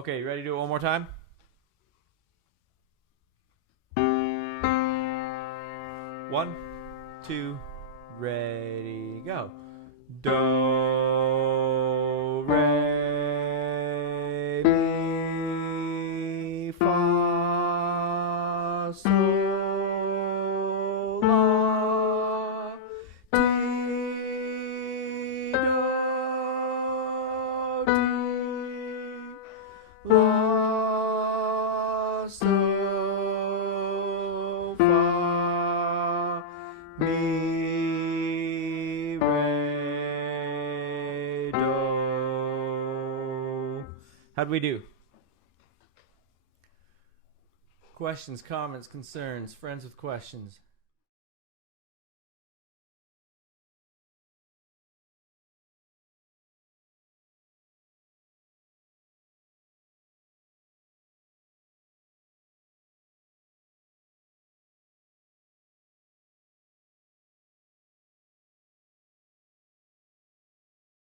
Okay, you ready to do it one more time? One, two, ready, go. Do, re, mi, fa, sol, la, ti, do, ti, la, sol, fa, mi, re, do. How'd we do? Questions, comments, concerns, friends with questions.